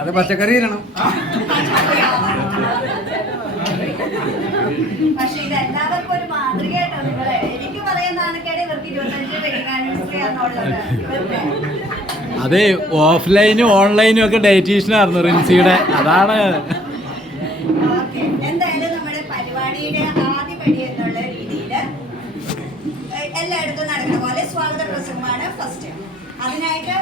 അത് പച്ചക്കറി ഇടണം. പക്ഷെ ഇത് എല്ലാവർക്കും ഒരു മാതൃകയായിട്ടോ നിങ്ങളെ. എനിക്ക് പറയുന്നതാണ് ഇവർക്ക് 25 വെഡിങ് ആനിവേഴ്സറി ആണുള്ളത്. അതെ, ഓഫ്ലൈനും ഓൺലൈനും ഒക്കെ ഡയറ്റീഷ്യനായിരുന്നു റിൻസിയുടെ. അതാണ്. എന്തായാലും നമ്മുടെ പരിപാടിയുടെ ആദ്യ പടി എന്നുള്ള രീതിയിൽ എല്ലായിടത്തും നടക്കുന്ന പോലെ സ്വാഗത പ്രസംഗമാണ് ഫസ്റ്റ്. അതിനായിട്ട്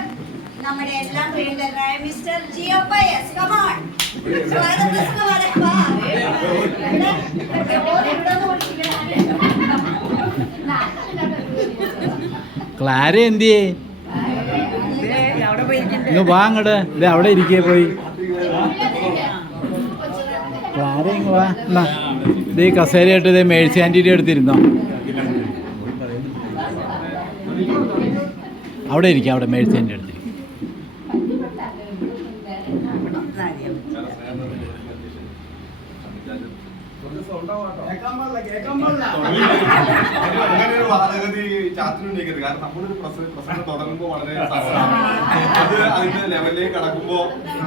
നമ്മുടെ എല്ലാം പ്രിയങ്കരനായ mister Jio Pius, come on, സ്വാഗത പ്രസംഗമാണ്. ക്ലാര എന്തിയേ? ഇങ്ങ് വാ അങ്ങോട്ട്. ഇത് അവിടെ ഇരിക്കേ പോയി. ക്ലാര ഇങ്ങ് വാ. എന്നാ ഇത് ഈ കസേരയായിട്ട് ഇതേ മേഴ്സി ആൻറ്റിയുടെ അടുത്തിരുന്നോ. അവിടെ ഇരിക്കാം, അവിടെ മേഴ്സി ആൻറ്റിയുടെ അടുത്ത്. അങ്ങനെയൊരു വാദഗതി ചാത്തിനുണ്ടാക്കരുത്. കാരണം നമ്മളൊരു പ്രസംഗം തുടങ്ങുമ്പോൾ വളരെ അത് അതിന്റെ ലെവലിലേക്ക് കടക്കുമ്പോ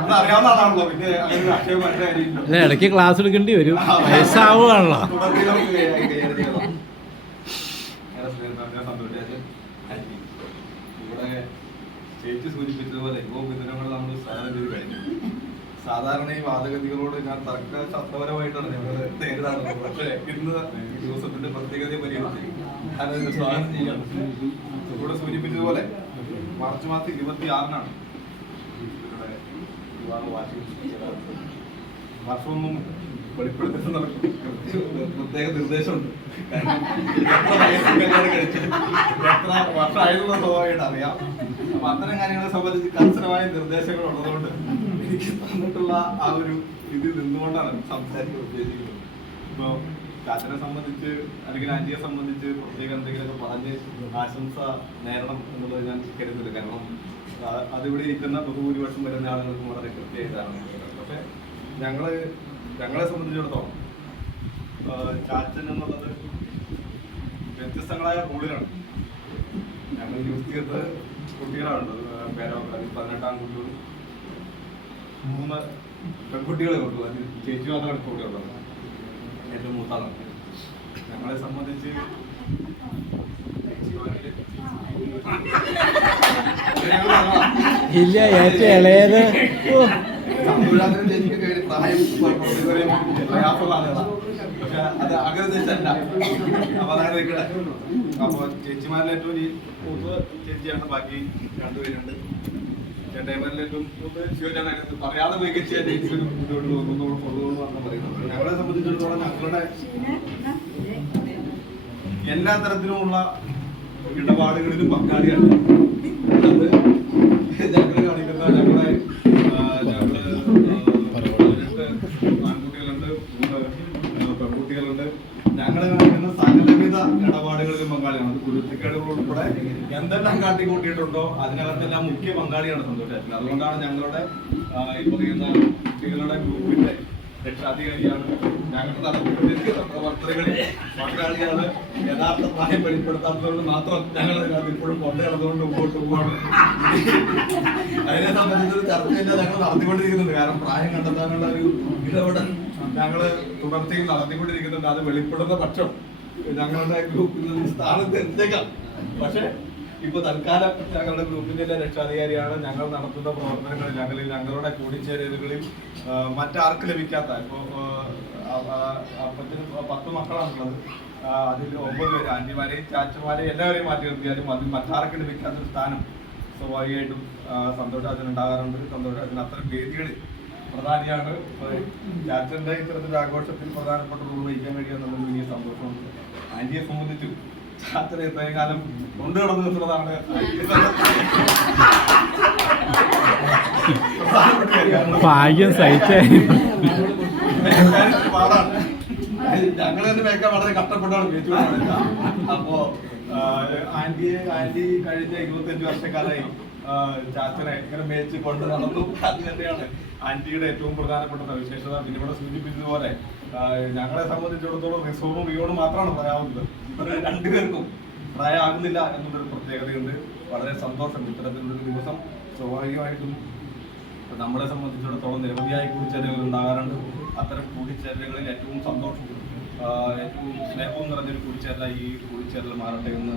അത് അറിയാവുന്ന ആളാണല്ലോ. പിന്നെ അങ്ങനെ അക്ഷയമായിട്ട് കാര്യമില്ല. ഇടയ്ക്ക് ക്ലാസ് എടുക്കേണ്ടി വരും, വയസ്സാവുകയാണല്ലോ. ഇവിടെ ചേച്ചി സൂചിപ്പിച്ചതുപോലെ ഇപ്പോ ഇതിനോട് നമ്മൾ സാധനം ചെയ്ത് കഴിഞ്ഞു. സാധാരണ ഈ വാദഗതികളോട് ഞാൻ തർക്കശാസ്ത്രപരമായിട്ടാണ് ഞങ്ങൾ നേരിടാറുള്ളത്. പക്ഷേ ഇന്ന് ദിവസത്തിന്റെ പ്രത്യേകതയെ പരിഗണിച്ച് ഞാനതിന് സ്വാഗതം ചെയ്യാം. ഇവിടെ സൂചിപ്പിച്ചതുപോലെ മാർച്ച് മാസം 26-നാണ് ഇവരുടെ വിവാഹ വാർഷികം. വർഷമൊന്നും വെളിപ്പെടുത്തുന്ന പ്രത്യേക നിർദ്ദേശമുണ്ട്. കല്യാണം കഴിച്ച് എത്ര വർഷമായതെന്ന് സ്വാഭാവികമായിട്ട് അറിയാം. അപ്പൊ അത്തരം കാര്യങ്ങളെ സംബന്ധിച്ച് കർശനമായ നിർദ്ദേശങ്ങൾ ഉള്ളതുകൊണ്ട് എനിക്ക് തന്നിട്ടുള്ള ആ ഒരു ഇത് നിന്നുകൊണ്ടാണ് സംസാരിക്കാൻ ഉദ്ദേശിക്കുന്നത്. ഇപ്പൊ ചാച്ചനെ സംബന്ധിച്ച് അല്ലെങ്കിൽ ആന്റിയെ സംബന്ധിച്ച് പ്രത്യേകം എന്തെങ്കിലുമൊക്കെ പറഞ്ഞ് ആശംസ നേരണം എന്നുള്ളത് ഞാൻ കരുതുന്നില്ല. കാരണം അതിവിടെ ഇരിക്കുന്ന ബഹുഭൂരിപക്ഷം വരുന്ന ആളുകൾക്കും വളരെ കൃത്യമായിട്ടാണ്. പക്ഷെ ഞങ്ങളെ സംബന്ധിച്ചിടത്തോളം ചാച്ചൻ എന്നുള്ളത് വ്യത്യസ്തങ്ങളായ റോളുകളാണ്. ഞങ്ങൾ യൂസ് ചെയ്ത കുട്ടികളാണ്. പേരോക്കളി 18 കുട്ടികളും 3 പെൺകുട്ടികളെ കൊണ്ടു. അതിൽ ചേച്ചി മാത്രമാണ് കുട്ടികളുള്ളത്. ഏറ്റവും മൂത്താളാണ്. ഞങ്ങളെ സംബന്ധിച്ച് ഇല്ല, ഏറ്റവും ഇളയത് പ്രയാസമുള്ള. പക്ഷെ അത് ആഗ്രഹിച്ചല്ല. അപ്പൊ അതങ്ങനെ നിൽക്കട്ടെ. അപ്പൊ ചേച്ചിമാരിൽ ഏറ്റവും മൂത്ത ചേച്ചിയാണ്. ബാക്കി 2 പേരുണ്ട്. ചേട്ടന്മാരിൽ ഏറ്റവും മൂത്ത ശിവചാണ്. പറയാതെ മികച്ച ചേച്ചിയൊരു മുന്നോട്ട് പോകുന്നു പറയുന്നത്. ഞങ്ങളെ സംബന്ധിച്ചിടത്തോളം ഞങ്ങളുടെ എല്ലാ തരത്തിലുമുള്ള ഇടപാടുകളിലും പങ്കാളിയാണ്. അത് ഞങ്ങൾ കാണിക്കുന്ന ഞങ്ങളെ ആൺകുട്ടികളുണ്ട്, 3 പെൺകുട്ടികളുണ്ട്. ഞങ്ങൾ കാണിക്കുന്ന സകലവിധ ഇടപാടുകളിലും പങ്കാളിയാണ്. അത് കുരുത്തിക്കേടുകൾ ഉൾപ്പെടെ എന്തെല്ലാം കാട്ടിക്കൂട്ടിയിട്ടുണ്ടോ അതിനകത്തെല്ലാം മുഖ്യ പങ്കാളിയാണ് സന്തോഷമായിട്ടുള്ളത്. അതുകൊണ്ടാണ് ഞങ്ങളുടെ ഈ പറയുന്ന കുട്ടികളുടെ ഗ്രൂപ്പിന്റെ രക്ഷാധികാരിയാണ്. ഞങ്ങളുടെ നടത്തിക്കൊണ്ടിരിക്കുന്ന പ്രവർത്തനങ്ങളിൽ പങ്കാളിയാണ്. യഥാർത്ഥ പ്രായം വെളിപ്പെടുത്താത്തതുകൊണ്ട് മാത്രം ഞങ്ങൾ അതിനകത്ത് ഇപ്പോഴും കൊണ്ടു നടന്നുകൊണ്ട് മുമ്പോട്ട് പോവുകയാണ്. അതിനെ സംബന്ധിച്ചൊരു ചർച്ചയില്ല ഞങ്ങൾ നടത്തിക്കൊണ്ടിരിക്കുന്നുണ്ട്. കാരണം പ്രായം കണ്ടെത്താനുള്ള ഒരു ഇടപെടൽ ഞങ്ങൾ തുടർച്ചയിൽ നടത്തിക്കൊണ്ടിരിക്കുന്നുണ്ട്. അത് വെളിപ്പെടുന്ന പക്ഷം ഞങ്ങളുടെ ഗ്രൂപ്പിൽ നിന്ന് സ്ഥാനത്ത് എത്തിയേക്കാം. പക്ഷെ ഇപ്പൊ തൽക്കാലം ഞങ്ങളുടെ ഗ്രൂപ്പിന്റെ രക്ഷാധികാരിയാണ്. ഞങ്ങൾ നടത്തുന്ന പ്രവർത്തനങ്ങളിൽ ഞങ്ങളുടെ കൂടിച്ചേരലുകളിൽ മറ്റാർക്ക് ലഭിക്കാത്ത, ഇപ്പോ 10 മക്കളാണുള്ളത്. അതിൽ 9 പേര് ആന്റിമാരെയും ചാച്ചമാരെയും എല്ലാവരെയും മാറ്റി നിർത്തിയാലും അതിൽ മറ്റാർക്ക് ലഭിക്കാത്ത ഒരു സ്ഥാനം സ്വാഭാവികമായിട്ടും സന്തോഷാച്ചൻ ഉണ്ടാകാറുണ്ട്. സന്തോഷാച്ചൻ അത്തരം വേദികളിൽ പ്രധാനിയാണ്. ചാച്ചന്റെ ഇത്തരത്തിലുള്ള ആഘോഷത്തിൽ പ്രധാനപ്പെട്ട റോൾ വഹിക്കാൻ കഴിയുക എന്നുള്ളത് വലിയ സന്തോഷമുണ്ട്. ആന്റിയെ സംബന്ധിച്ച് ചാച്ചനെ ഇത്രയും കാലം കൊണ്ടു നടന്നു എന്നുള്ളതാണ് ഭാഗ്യം സഹിച്ചായിരുന്നു. പാടാണ്. ഞങ്ങൾ തന്നെ മേക്കാൻ വളരെ കഷ്ടപ്പെട്ടാണ് മേച്ചുകൊണ്ടിരുന്നത്. അപ്പോ ആന്റി കഴിഞ്ഞ 25 വർഷക്കാലായി ചാച്ചനെ ഇങ്ങനെ മേച്ച് കൊണ്ട് നടന്നു. അത് തന്നെയാണ് ആന്റിയുടെ ഏറ്റവും പ്രധാനപ്പെട്ട സവിശേഷത. പിന്നെ ഇവിടെ സൂചിപ്പിച്ചതുപോലെ ഞങ്ങളെ സംബന്ധിച്ചിടത്തോളം റിസോണും റിയോണും മാത്രമാണ് പറയാവുന്നത്. 2 പേർക്കും പ്രായമാകുന്നില്ല എന്നുള്ളൊരു പ്രത്യേകതയുണ്ട്. വളരെ സന്തോഷം. ഇത്തരത്തിലുള്ളൊരു ദിവസം സ്വാഭാവികമായിട്ടും അപ്പോൾ നമ്മളെ സംബന്ധിച്ചിടത്തോളം നിരവധിയായ കൂടിച്ചേരലുകൾ ഉണ്ടാകാറുണ്ട്. അത്തരം കൂടിച്ചേരലുകളിൽ ഏറ്റവും സന്തോഷവും ഏറ്റവും സ്നേഹവും നിറഞ്ഞൊരു കൂടിച്ചേരലായി ഈ കൂടിച്ചേരൽ മാറട്ടെ എന്ന്